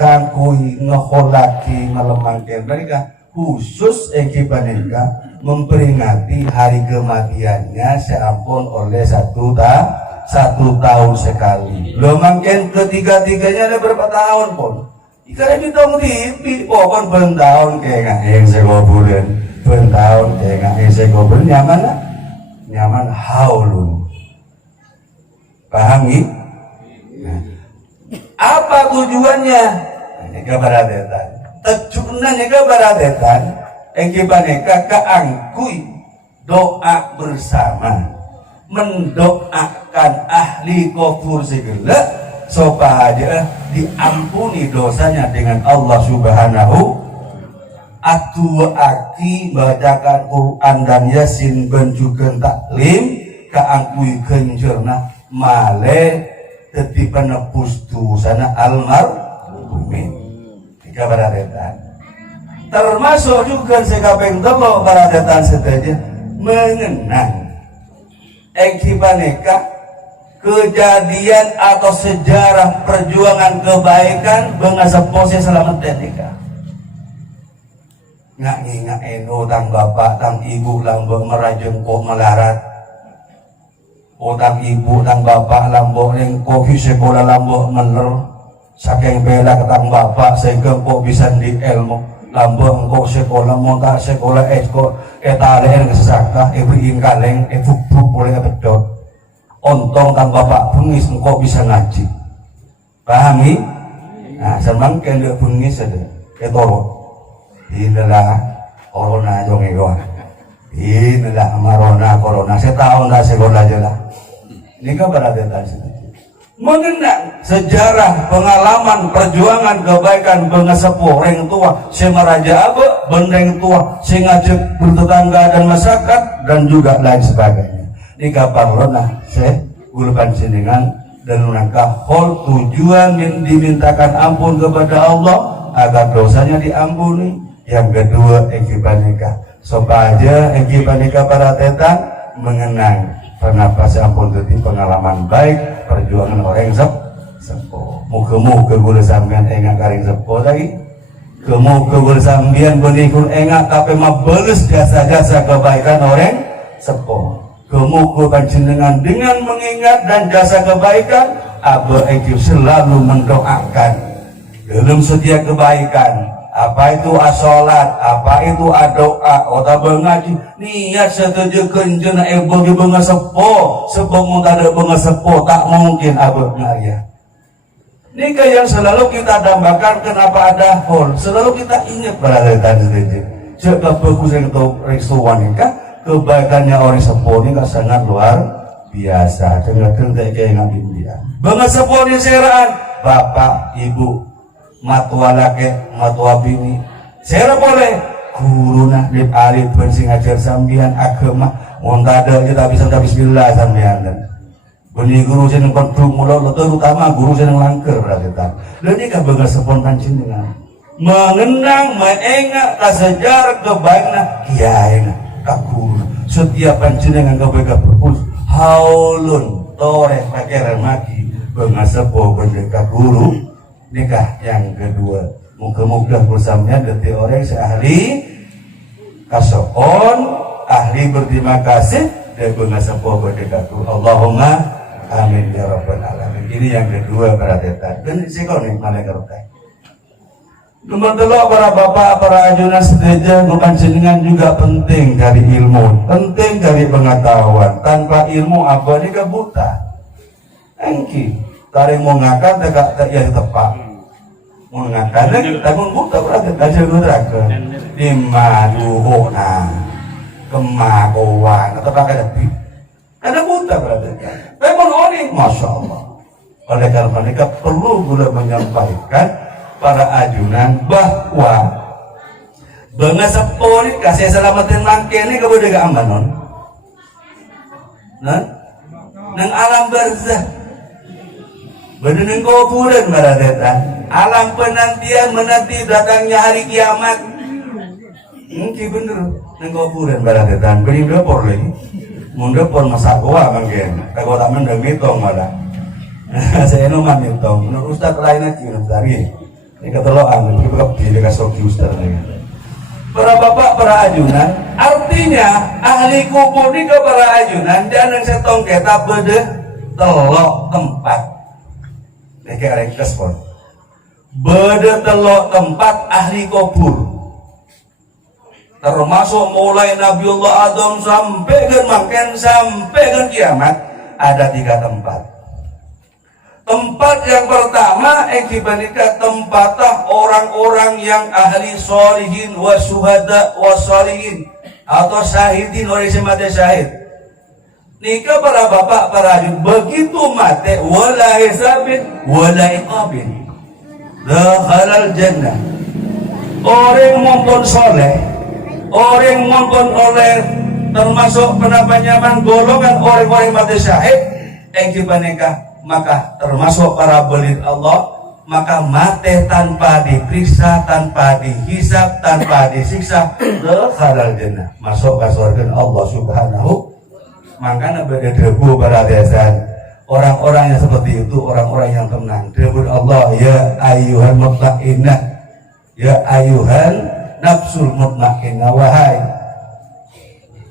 kangkui ngeholaki melemangkan mereka khusus ekipaneka memperingati hari kematiannya seampun oleh satu tahun sekali. Lo mungkin ketiga-tiganya ada berapa tahun pun. Ikan di tong TV pokon bentahun kayak nggak yang segobulan bentahun kayak nggak yang segobulan nyaman lah, nyaman haulun. Paham nih? Apa tujuannya? Nega baradetan. Tejuna nega baradetan. Engkibaneka kaangkui doa bersama, mendoakan ahli kufur segala supaya diampuni dosanya dengan Allah Subhanahu. Atuaki bacakan Quran dan Yasin benjukeun taklim kaangkui kencerna male teti penepus sana almarhumin tiga baradetan, termasuk juga sekapeng telo baradetan sedaja mengenang ekibaneka kejadian atau sejarah perjuangan kebaikan bangsa pose selamat denika nggak eno tang bapak tang ibu lambok merajeng kok melarat utang ibu tang bapak lambok yang kopi sekolah lambok mener saking bela ketang bapak sehingga kok bisa di ilmu lambok kok sekolah monta sekolah kok etalen kesaka ibuin kaleng buk boleh bedot ontong tang bapak bengis kok bisa ngaji pahami. Nah semang kena bengis ada ketoro inilah corona jongegon inilah corona setahun dah sekolah aja lah. Ini kan baradetan mengenang sejarah pengalaman perjuangan kebaikan pengesepuh orang tua semaraja abe bendeng tua singajek bertetangga dan masyarakat dan juga lain sebagainya. Ini kapan rona saya gulupan senengan dan menangkah hol tujuan yang dimintakan ampun kepada Allah agar dosanya diampuni. Yang kedua ekipanika supaya ekipanika baradetan mengenang pernapas ampun tadi pengalaman baik perjuangan orang sepuh. Muka-muka gula sambian enggak karing sepuh lagi. Kemuka gula sambian benikun enggak tapi mabeles jasa-jasa kebaikan orang sepuh. Kemuka panjenengan dengan mengingat dan jasa kebaikan Abah Ekib selalu mendoakan dalam setiap kebaikan. Apa itu asolat, apa itu adoa, otak bengaji, niat setuju kenjana bagi bengasepo, sebelum tak ada bengasepo tak mungkin abah ya. Nikah yang selalu kita dambakan kenapa ada hol, selalu kita ingat baradetan setuju. Jika bagus yang tahu restuan nikah, kebaikannya orang sepo ini sangat luar biasa. Dengar-dengar kayak ngambil dia. Bengasepo di seraan, bapak, ibu. Matua laki, matua bini saya boleh guruna di alif bersing ajar sambian agama montada kita bisa tak bismillah sambian dan beni guru seneng kontu mulo terutama guru seneng langker berarti tak dan ini kan bagas spontan dengan mengenang mengingat sejarah kebaikan kiai tak guru setiap panjenengan kebaikan berpus haulun toreh pakai maki bagas sepo berdeka guru. Nikah yang kedua muka-muka bersamanya detik orang seahli kasoon ahli berterima kasih dan bengasepo berdekatu Allahumma amin ya rabbal alamin. Ini yang kedua baradetan dan sikonik malaikat rokai. Nomor dua para bapak para ajunan sedaja panjenengan juga penting dari ilmu, penting dari pengetahuan. Tanpa ilmu apa ini buta engki tarik mau ngangkat tak ya tepat mengangkat tapi buta berarti aja gudrake di maduhona kemakuan atau pakai lebih ada buta berarti memang oni masya Allah. Oleh karena mereka perlu gula menyampaikan para ajunan bahwa bangsa seponi kasih selamatin mangkene kepada keamanan non nang alam barzah bedeneng kuburan baradetan alam penantian menanti datangnya hari kiamat. Mungkin bener nang kuburan baradetan beri dapur lagi munda pun masak gua mungkin tak tak mendeng mitong malah Saya numan itu, menurut Ustaz lain lagi tadi. Ini keteloan, ini kebeli kasih Ustaz lagi. Para bapak, para ajunan, artinya ahli kubur ini ke para ajunan jangan setong kita bede telok tempat. Ini kayak kespon. Bede telok tempat ahli kubur. Termasuk mulai Nabiullah Adam sampai ke makan sampai ke kiamat ada 3 tempat. Tempat yang pertama dibandingkan tempat orang-orang yang ahli sholihin wa syuhada wa sholihin atau syahidin orang yang mati syahid. Nikah para bapak para ibu begitu mati wala hisabin wala iqabin dakhalal jannah. Orang mumpun soleh, orang mumpun oleh termasuk penamanya golongan orang-orang mati syahid dibandingkan maka termasuk para belit Allah, maka mati tanpa diperiksa, tanpa dihisab, tanpa disiksa, dakhalal jannah, masuk ke surga Allah Subhanahu. Makanya beda debu para desan. Orang-orang yang seperti itu orang-orang yang tenang. Debu Allah, ya ayyuhal mutmainnah, ya ayyuhal nafsul mutmainnah, wahai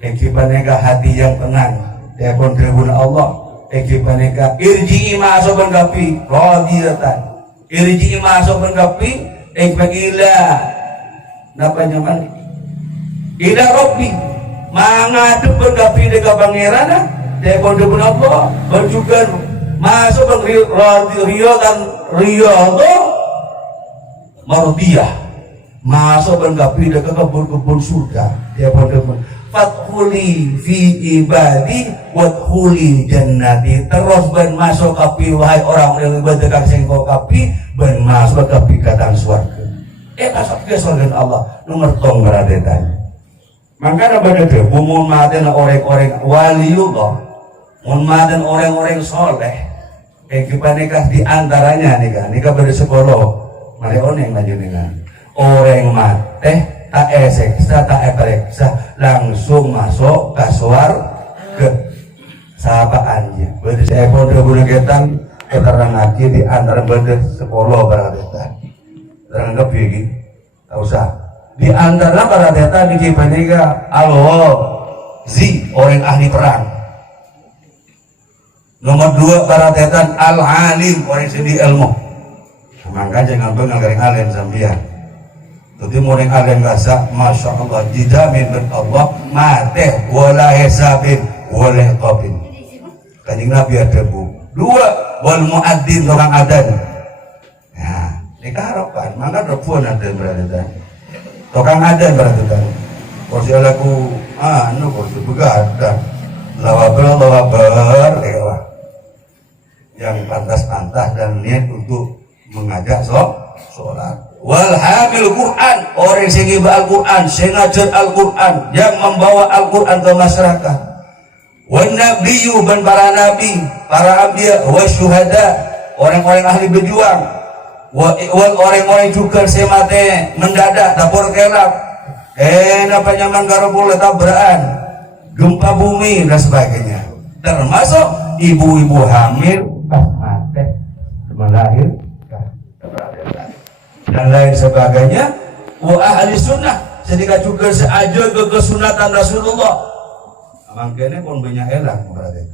ekipanega hati yang tenang. Debu Allah. Ekipaneka irji masuk berkapi radiyatan irji masuk berkapi ekpagila napa nyaman ila rabbi mangadep berkapi deka pangeran deka debun Allah berjugan masuk radiyatan riyadha mardiyah masuk berkapi deka kebun surga deka debun fathuli fi ibadi wadkhuli jannati, terus ben masuk kapi wahai orang yang berdekat sengko kapi ben masuk kapi katang surga. Masuk ke surga Allah nomor tong beradetan. Makanya pada debu mun maten orang-orang waliullah, mun maten orang-orang soleh. Kehidupan di antaranya nikah pada sekolah mari oneng maju dengan orang mate tak eseksa, tak epereksa, langsung masuk ke surga. Sahabaannya. Berarti saya pun udah punya keterangan lagi di antara benda sekolah beradetan. Teranggap begini, tak usah. Di antara beradetan di kipanika al-ghazi, orang ahli perang. Nomor 2 beradetan al-alim, orang sendiri ilmu. Maka jangan pengajarin alim sambian. Jadi mulai kalian rasa, masya Allah, dijamin oleh Allah, mati, wala hisabin, wala iqabin. Kanjeng Nabi ada 2, wal muadzin orang adan. Nah, ini harapan, maka rebuan ada berada. Tukang adan berada. Kursi laku, kursi begadang, lawabar, yang pantas-pantas dan niat untuk mengajak sholat. Wal hamil Quran, orang yang ngiba Al-Quran, yang ngajar Al-Quran, yang membawa Al-Quran ke masyarakat. Wan nabiyyu dan para nabi, para anbiya, wa syuhada, orang-orang ahli berjuang. Wal orang-orang juga semate mendadak dapur kelap. Apa nyaman karo boleh tabrakan, gempa bumi dan sebagainya. Termasuk ibu-ibu hamil pas mati melahirkan dan lain sebagainya. Wa ahli sunnah sedika juga seaja ke kesunatan Rasulullah. Makanya pun banyak elang berarti.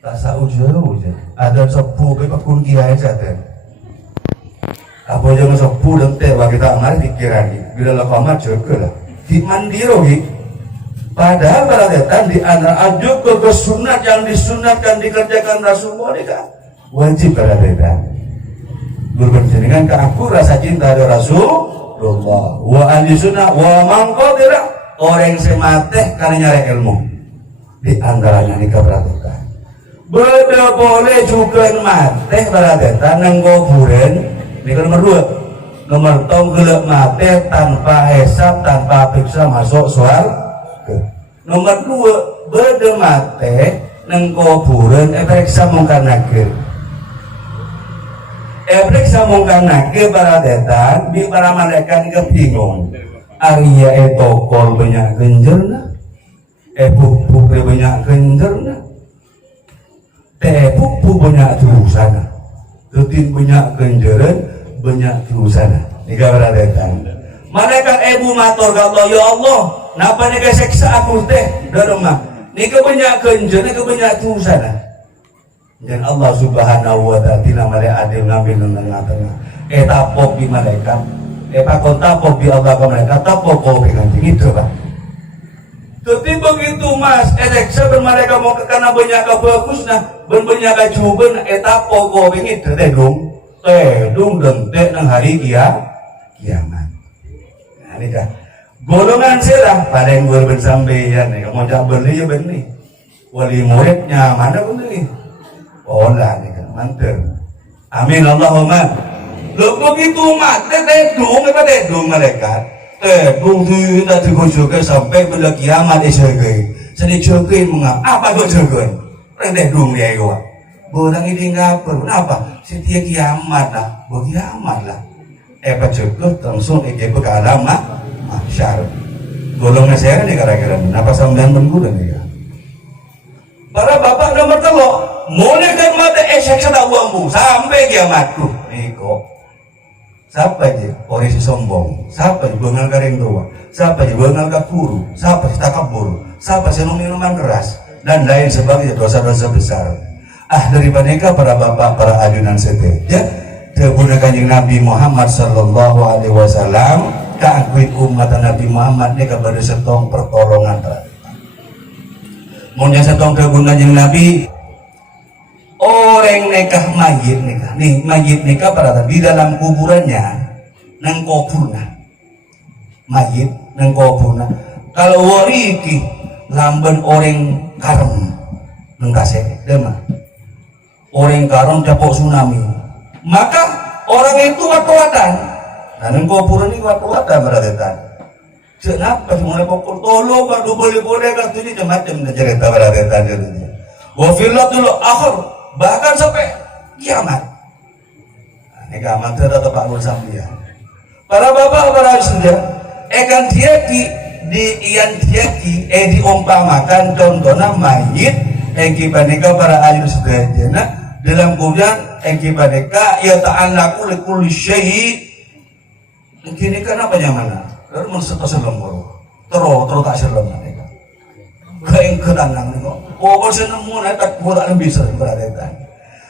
Tak saujo ada sepuh ke kun kiai saja. Apa jangan sepuh dan tewa kita amar pikiran ni. Bila lakukan jaga lah. Di mandiro ni. Padahal berarti di antara aja ke kesunat yang disunatkan dikerjakan Rasulullah ni kan wajib berarti. Berpentingan ke aku rasa cinta dari Rasulullah wa ahli sunnah wa man qadira orang yang semateh karena nyari ilmu di antaranya nikah beratukan beda boleh juga mateh beratukan nang kuburan ini nomor 2 nomor tong gelap mateh tanpa hisab tanpa periksa masuk surga. Nomor 2 beda mateh nang kuburan periksa mungkar nakir. Periksa mungkar nakir para detan di para malaikat bingung. Arya tokol banyak genjerna, buk banyak genjerna. Tepuk banyak dosa. Ketin banyak kenjeran, banyak dosa. Nika beradetan. Malaikat ibu matur ka Allah, ya Allah, napa nika seksa aku teh darema. Nika banyak kenjeran, nika banyak dosa. Dan Allah Subhanahu wa ta'ala tina malaikat adil ngambil nang tengah. Tapok di malaikat. Pakon tapok di Allah ka malaikat, tapok kau dengan itu, Pak. Tapi begitu mas, reksa mereka mau ke karena banyak bagus nah, banyak cuban tapok kau ingin tedung dentek nang hari kiamat. Nah ini kan golongan serah pada yang gue bersampeyan nih, mau jaban nih ya benih. Wali muridnya mana pun nih. Olah nih kan mantep. Amin Allahumma. Lo begitu mas, tedung malaikat. Tedung tu tak tergojokan sampai pada kiamat esok. Sedih jokin mengapa? Apa kau jokin? Orang tedung dia itu. Borang ini ngapa? Kenapa? Setiap kiamat lah, kiamat lah. Jokin langsung berkalam lah. Masyar. Golongan saya ni kira-kira. Kenapa sampean berguna ni? Para bapak nomor telok, mulai kiamat esok sudah uangmu sampai kiamatku. Iko. Siapa aja orang si sombong, siapa aja bengal garing tua, siapa aja bengal guru, siapa si takabur, siapa si minuman keras dan lain sebagainya dosa-dosa besar. Daripada mereka para bapak, para ajunan setia, terguna kanjeng Nabi Muhammad Sallallahu Alaihi Wasallam, keakuin umat Nabi Muhammad mereka pada setong pertolongan terakhir. Maunya setong terguna kanjeng Nabi. Orang nikah mayit nikah nih mayit nikah pada di dalam kuburannya nang kuburna mayit nang kuburna kalau wariki lamban orang karung nang kasih demah orang karung capok tsunami maka orang itu watu-watan nah nang kuburan ini watu-watan beradetan kenapa mulai pokok tolong kalau boleh-boleh kan ini macam-macam cerita beradetan jadinya wafillatul akhir bahkan sampai kiamat. Ini kiamat itu ada tempat sampai. Para bapak, para ibu, akan diumpamakan contohnya mayit, kibanika para ayun sedajana dalam kuburan, kibanika ya ta'alaku likulli syai. Kini kan apa nyaman? Lalu mensetor selembur, terus tak selembur. Kain kedanang ni kok. Kau senemu nak tak kurang bisa berada.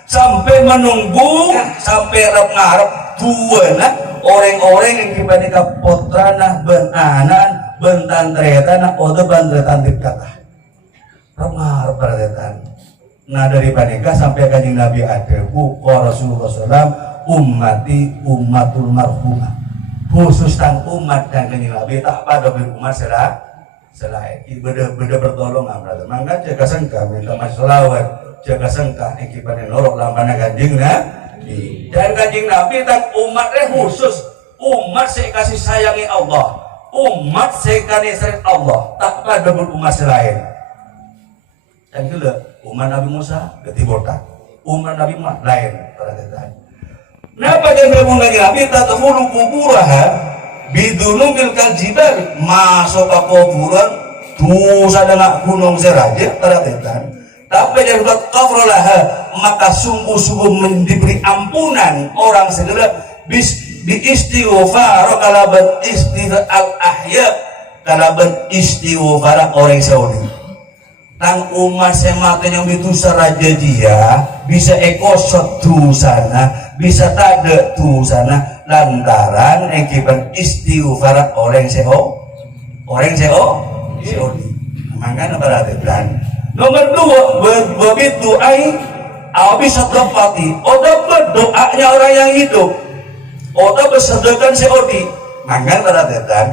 Sampai menunggu sampai ngarep dua nak orang-orang yang dibanding putrana benanan bentantretana atau bantretan dikata. Ngarep berada. Nah daripada sampai kanjeng Nabi adeku Rasulullah SAW ummati ummatul marhumah khusus tang umat dan kanjeng Nabi tak pada umat selain beda pertolongan brother mangga jaga sangka minta mas selawat jaga sangka ikipan nolok lampana kanjeng Nabi dan kanjeng Nabi tak umatnya khusus umat saya kasih sayangi Allah umat saya kasih Allah tak pada berumat selain dan kira umat Nabi Musa ketibotak umat Nabi Muhammad lain pada kenapa dia berhubungan Nabi tak terhulu kuburaha bidulumil kaljibal masuk ke kuburan dosa dengan gunung seraja teratetan tapi dia berkata kafralah maka sungguh-sungguh diberi ampunan orang segera bi istighfar kalaban istighfar al ahya kalaban istighfar orang saudi tang umat semata yang dosa raja dia bisa ekosot dosana bisa tak dosana lantaran akibat istighfar orang seho makanya perhatikan nomor dua begitu bisa tepati dapat doanya orang yang hidup bersedekahkan seodi makanya perhatikan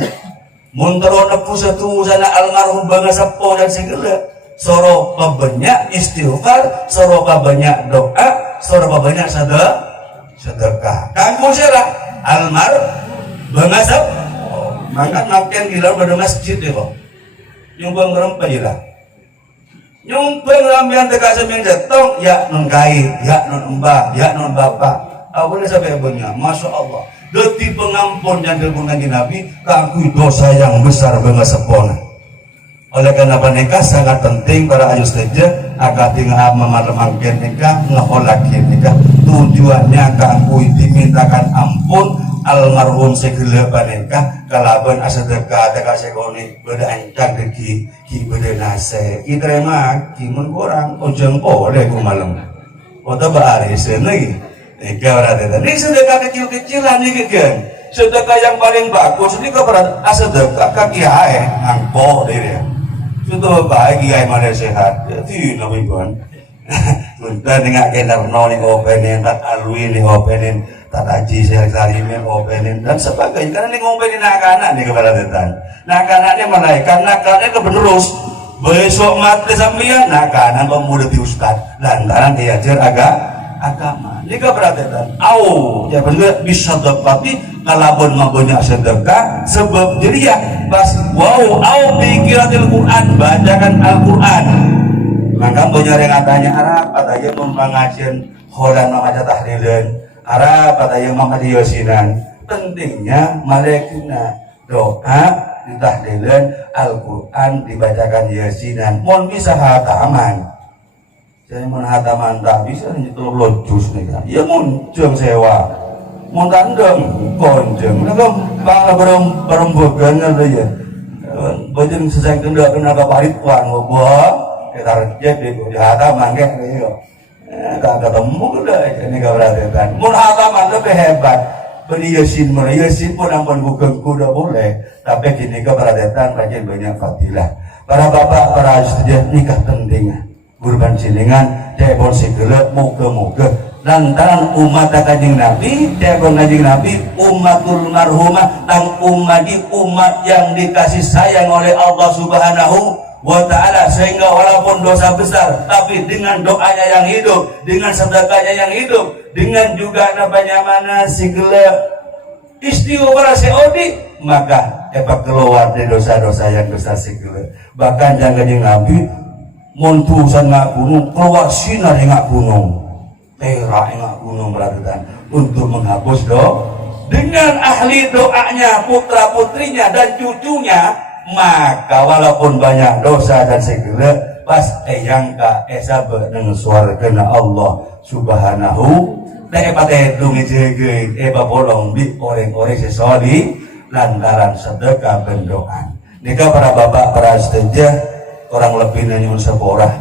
muntero nepu satu sana almarhum bangga sepo dan segala soro banyak istighfar soro banyak doa soro banyak sedekah kamu serah almar bangasap mangkat makin gila pada masjid deh kok nyumbang ngerempah gila nyumbang rambian teka seming jetong ya non kai ya non mbah ya non bapak aku boleh sampai punya masya Allah deti pengampun yang dilakukan Nabi kakui dosa yang besar bangasap pona oleh karena nikah sangat penting para ayus saja agak tinggal memaremangkan nikah ngeholakin nikah tujuannya kanggo dimintakan ampun almarhum segala panikah kalaban asedekah teka segoni bedancang deki ki bedenase iterema kimun kurang ujung boleh kumalem otak bahari senegi nikah berarti ini sedekah kecil-kecilan nih kan sedekah yang paling bagus ini kepada sedekah kaki hae angko diri sudah baik kiai mana sehat itu nabi kan bentar dengan kenarno nih openin tak alwi nih openin tak haji sehari-hari openin dan sebagainya karena nih ngopenin anak-anak nih kepada tetan anak-anaknya malaikat anak-anaknya kebenerus besok mati sampeyan anak-anak pemuda di ustad lantaran diajar agama ini kepada tetan ya bener bisa dapati kalabon mabonya sedekah sebab jadi ya pas wow pikiratil Quran bacakan Al-Quran maka punya yang katanya Arab katanya mempengajian kholan mamaja tahlilan Arab katanya mamaja yosinan pentingnya malekina doa di tahlilan Al-Quran dibacakan yasinan mohon bisa hataman jadi mohon hataman tak bisa nyetul lojus nih kan ya muncul sewa mau tandang konjeng mereka bangga berembogan ada ya bajen sesang kendak kena kaparit wan wah target di hataman kan gak ketemu udah ini gak berarti kan mun hataman lebih hebat beri yasin pun ampun bukan kuda boleh tapi kini keberatan banyak fadilah para bapak para istri nikah tendingan kurban silingan tebon segala moga-moga lantaran umat kanjeng Nabi tebon kanjeng Nabi umatul marhumah dan umat yang dikasih sayang oleh Allah Subhanahu wa ta'ala sehingga walaupun dosa besar tapi dengan doanya yang hidup dengan sedekahnya yang hidup dengan juga namanya mana segala istighfar seodi maka dapat keluar dari dosa-dosa yang besar segala bahkan jangan kanjeng Nabi montusan ngak gunung keluar sinar ngak gunung terak ngak gunung berarti untuk menghapus dengan ahli doanya putra putrinya dan cucunya maka walaupun banyak dosa dan segala pas yang ka sabar dengan suara kena Allah Subhanahu dapat dungi jege bolong di orang-orang sesoli lantaran sedekah bendoan nikah para bapak para setuju orang lebih nanyun seborah